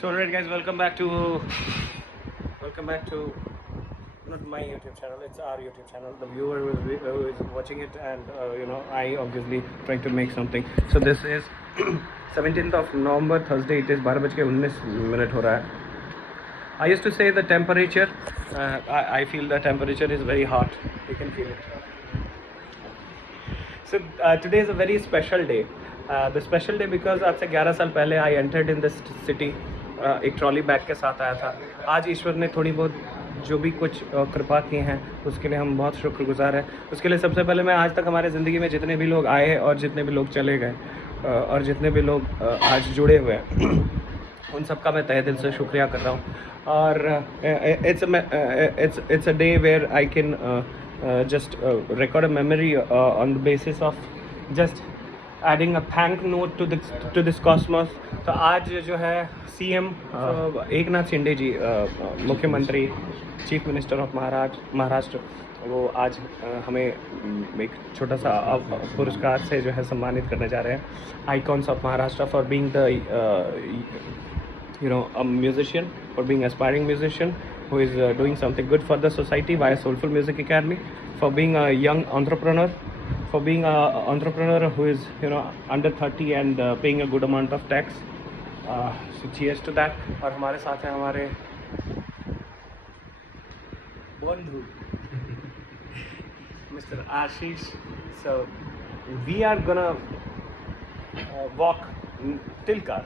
So alright guys, welcome back to not my YouTube channel, it's our YouTube channel. The viewer who is watching it, and I obviously trying to make something. So this is 17th of November, Thursday. It is 12:19 हो रहा है. I used to say the temperature. I feel the temperature is very hot. You can feel it. So today is a very special day. The special day because आज से 11 साल पहले I entered in this city. एक trolley bag के साथ आया था. आज ईश्वर ने थोड़ी बहुत जो भी कुछ कृपा की हैं उसके लिए हम बहुत शुक्रगुजार हैं. उसके लिए सबसे पहले मैं आज तक हमारे ज़िंदगी में जितने भी लोग आए और जितने भी लोग चले गए और जितने भी लोग आज जुड़े हुए हैं उन सब का मैं तहे दिल से शुक्रिया कर रहा हूँ. और it's a day where I can just record a memory on the basis of just adding a thank note to this cosmos. तो आज जो है CM एक नाथ शिंदे जी मुख्यमंत्री चीफ मिनिस्टर ऑफ महाराष्ट्र वो आज हमें एक छोटा सा पुरस्कार से जो है सम्मानित करने जा रहे हैं. Icons of Maharashtra for being the a musician, for being aspiring musician who is doing something good for the society via Soulful Music Academy, for being a young entrepreneur, for being a entrepreneur who is under 30 and paying a good amount of tax. So cheers to that. और हमारे साथ हैं हमारे बंधु Mr. Ashish. So we are gonna walk till car.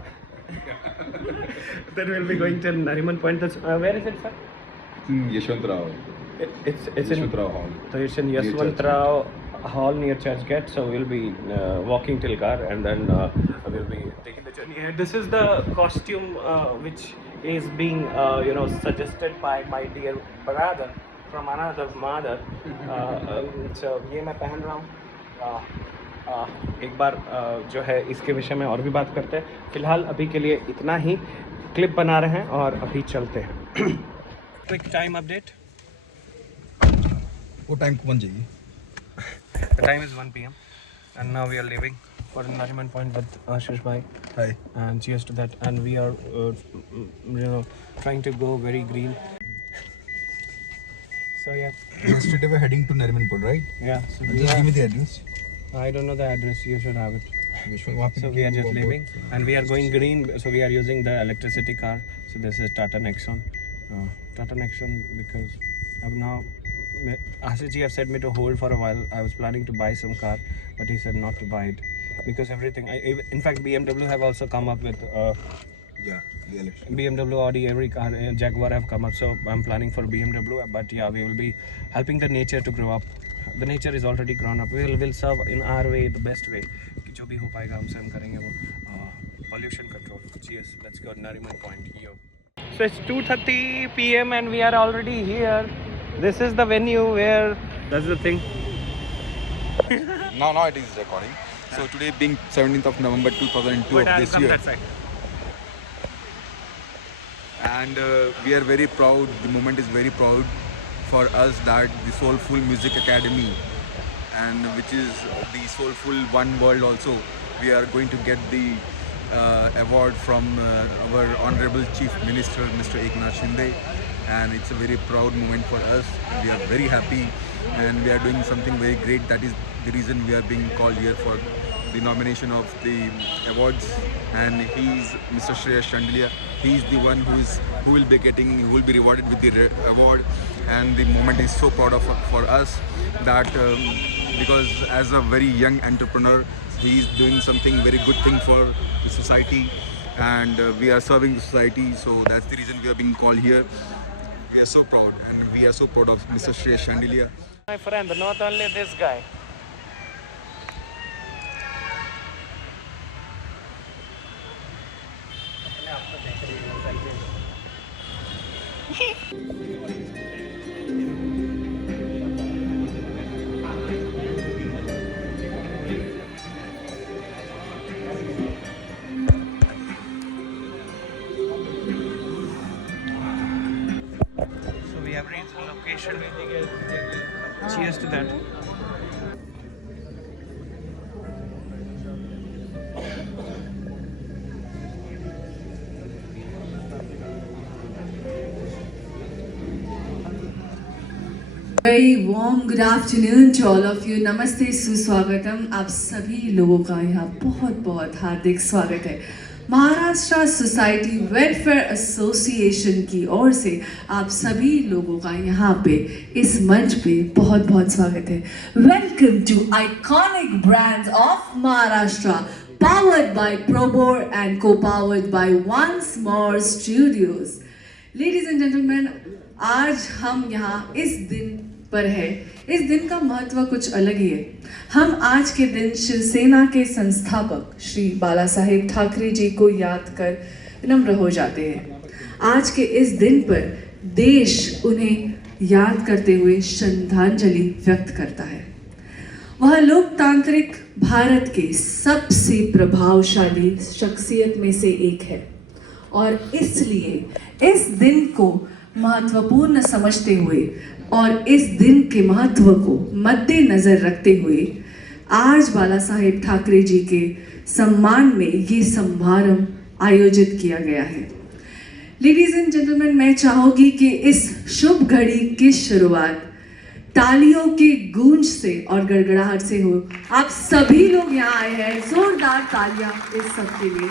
Then we'll be going to Nariman Point. That's, where is it, sir? Yeshwantrao. It's Yeshwantrao Hall. So it's in Yeshwantrao Hall near Churchgate. So we'll be walking till car and then we'll be taking the journey. This is the costume which is being suggested by my dear brother from another mother. So ये मैं पहन रहा हूँ. एक बार जो है इसके विषय में और भी बात करते हैं. फ़िलहाल अभी के लिए इतना ही. क्लिप बना रहे हैं और अभी चलते हैं. Quick time update. वो टाइम कौन चाहिए? The time is 1 p.m. and now we are leaving for Nariman Point with Ashish bhai. Hi. And cheers to that. And we are trying to go very green. So yeah. Straight away heading to Nariman Point, right? Yeah. So Just give me the address. I don't know the address. You should have it. So we are just leaving and we are going green. So we are using the electricity car. So this is Tata Nexon. Tata Nexon because now Ashish ji have said me to hold for a while. I was planning to buy some car, but he said not to buy it because everything. In fact, BMW have also come up with. Yeah, the election. BMW, Audi, every car, Jaguar have come up. So I'm planning for BMW. But yeah, we will be helping the nature to grow up. The nature is already grown up. We'll serve in our way, the best way. कि जो भी हो पाएगा हमसे हम करेंगे वो. Pollution control. Cheers. Let's go Nariman Point. Yo. So it's 2:30 p.m. and we are already here. This is the venue where. That's the thing. Now it is recording. So today being 17th of November 2002 But of I'll this come year. that side. And we are very proud. The moment is very proud for us that the Soulful Music Academy, and which is the Soulful One World also, we are going to get the award from our Honorable Chief Minister Mr. Eknath Shinde, and it's a very proud moment for us. We are very happy and we are doing something very great. That is the reason we are being called here for the nomination of the awards, and he is Mr. Shreya Shandelia. He is the one who will be rewarded with the award, and the moment is so proud of for us that because as a very young entrepreneur, he is doing something very good thing for the society, and we are serving the society. So that's the reason we are being called here. We are so proud, and we are so proud of Mr. Shreya Shandelia. My friend, not only this guy. So we have reached the location. Cheers to that. Very warm good afternoon to all of you. नमस्ते सुस्वागतम. आप सभी लोगों का यहाँ बहुत बहुत हार्दिक स्वागत है. महाराष्ट्र सोसाइटी वेलफेयर एसोसिएशन की ओर से आप सभी लोगों का यहाँ पे इस मंच पे बहुत बहुत स्वागत है. Welcome to iconic brands of Maharashtra, powered by Probor and co-powered by Once More Studios. Ladies and gentlemen, आज हम यहाँ इस दिन पर है. इस दिन का महत्व कुछ अलग ही है. हम आज के दिन शिवसेना के संस्थापक श्री बाला साहेब ठाकरे जी को याद कर विनम्र हो जाते हैं. आज के इस दिन पर देश उन्हें याद करते हुए श्रद्धांजलि व्यक्त करता है. वह लोकतांत्रिक भारत के सबसे प्रभावशाली शख्सियत में से एक है और इसलिए इस दिन को महत्वपूर्ण समझते हुए और इस दिन के महत्व को मद्देनजर रखते हुए आज बाला साहेब ठाकरे जी के सम्मान में ये समारोह आयोजित किया गया है. लेडीज एंड जेंटलमैन, मैं चाहूँगी कि इस शुभ घड़ी की शुरुआत तालियों की गूंज से और गड़गड़ाहट से हो. आप सभी लोग यहाँ आए हैं, जोरदार तालियां इस सब के लिए.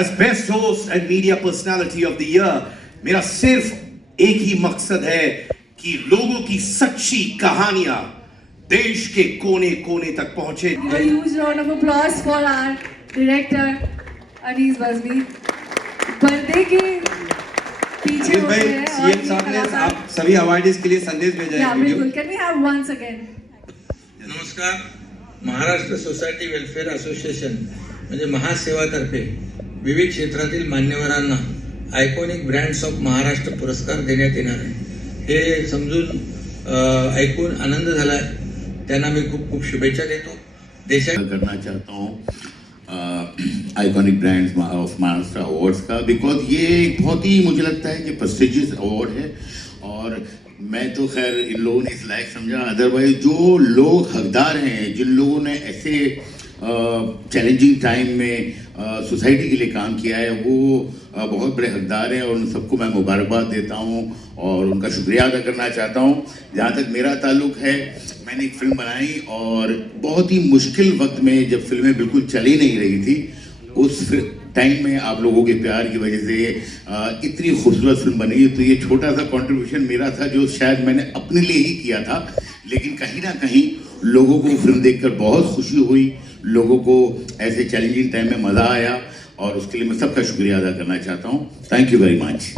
As best host and media personality of the year, मेरा सिर्फ एक ही मकसद है कि लोगों की सच्ची कहानियां देश के कोने कोने तक पहुंचे. A huge round of applause for our director Anees Bazmi. पर्दे के पीछे होते हैं और सीएम साहब ने आप सभी अवार्डीज के लिए संदेश भेजा है. बिल्कुल. Can we have once again? नमस्कार. महाराष्ट्र सोसायटी वेलफेअर असोसिएशन म्हणजे महासेवातर्फे विविध क्षेत्रातील मान्यवरांना आयकॉनिक ब्रँड्स ऑफ महाराष्ट्र पुरस्कार देण्यात येणार आहे. हे समजून ऐकून आनंद झाला आहे. त्यांना मी खूप खूप शुभेच्छा देतो. देशात करना चाहता हूँ iconic brands of Maharashtra awards का, बिकॉज ये एक बहुत ही मुझे लगता है कि प्रेस्टिजियस अवार्ड है और मैं तो खैर इन लोगों ने इस लायक समझा. अदरवाइज जो लोग हकदार हैं, जिन लोगों ने ऐसे चैलेंजिंग टाइम में सोसाइटी के लिए काम किया है, वो बहुत बड़े हकदार हैं और उन सबको मैं मुबारकबाद देता हूँ और उनका शुक्रिया अदा करना चाहता हूँ. जहाँ तक मेरा ताल्लुक है, मैंने एक फिल्म बनाई और बहुत ही मुश्किल वक्त में जब फिल्में बिल्कुल चल ही नहीं रही थी, उस टाइम में आप लोगों के प्यार की वजह से इतनी खूबसूरत फिल्म बनी. तो ये छोटा सा कंट्रीब्यूशन मेरा था जो शायद मैंने अपने लिए ही किया था, लेकिन कहीं ना कहीं लोगों को फिल्म देखकर बहुत खुशी हुई, लोगों को ऐसे चैलेंजिंग टाइम में मज़ा आया और उसके लिए मैं सबका शुक्रिया अदा करना चाहता हूँ. Thank you very much.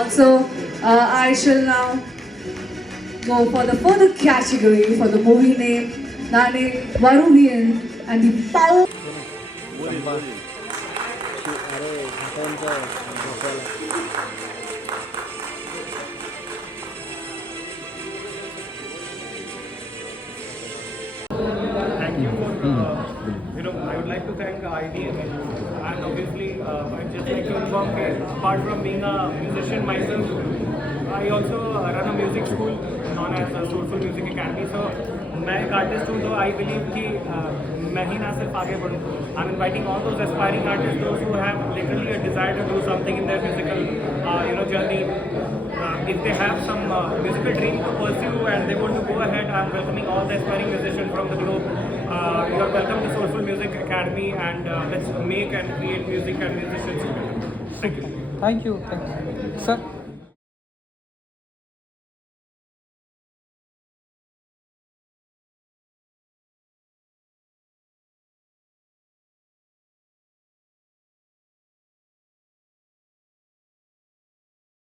Also, I shall now go for the further category for the movie name Nane Varuvian and the power. Thank you for, I would like to thank IDM and obviously I'd just like to inform that apart from being a musician myself, I also run a music school known as Soulful Music Academy. So मैं एक artist हूँ, तो I believe कि मैं ही ना सिर्फ आगे बढ़ूँ. I am inviting all those aspiring artist, those who have literally a desire to do something in their musical journey. If they have some musical dream to pursue and they want to go ahead, I am welcoming all the aspiring musicians from the globe. You are welcome to Soulful Music Academy and let's make and create music and musicians together. Thank you. Thank you. Sir.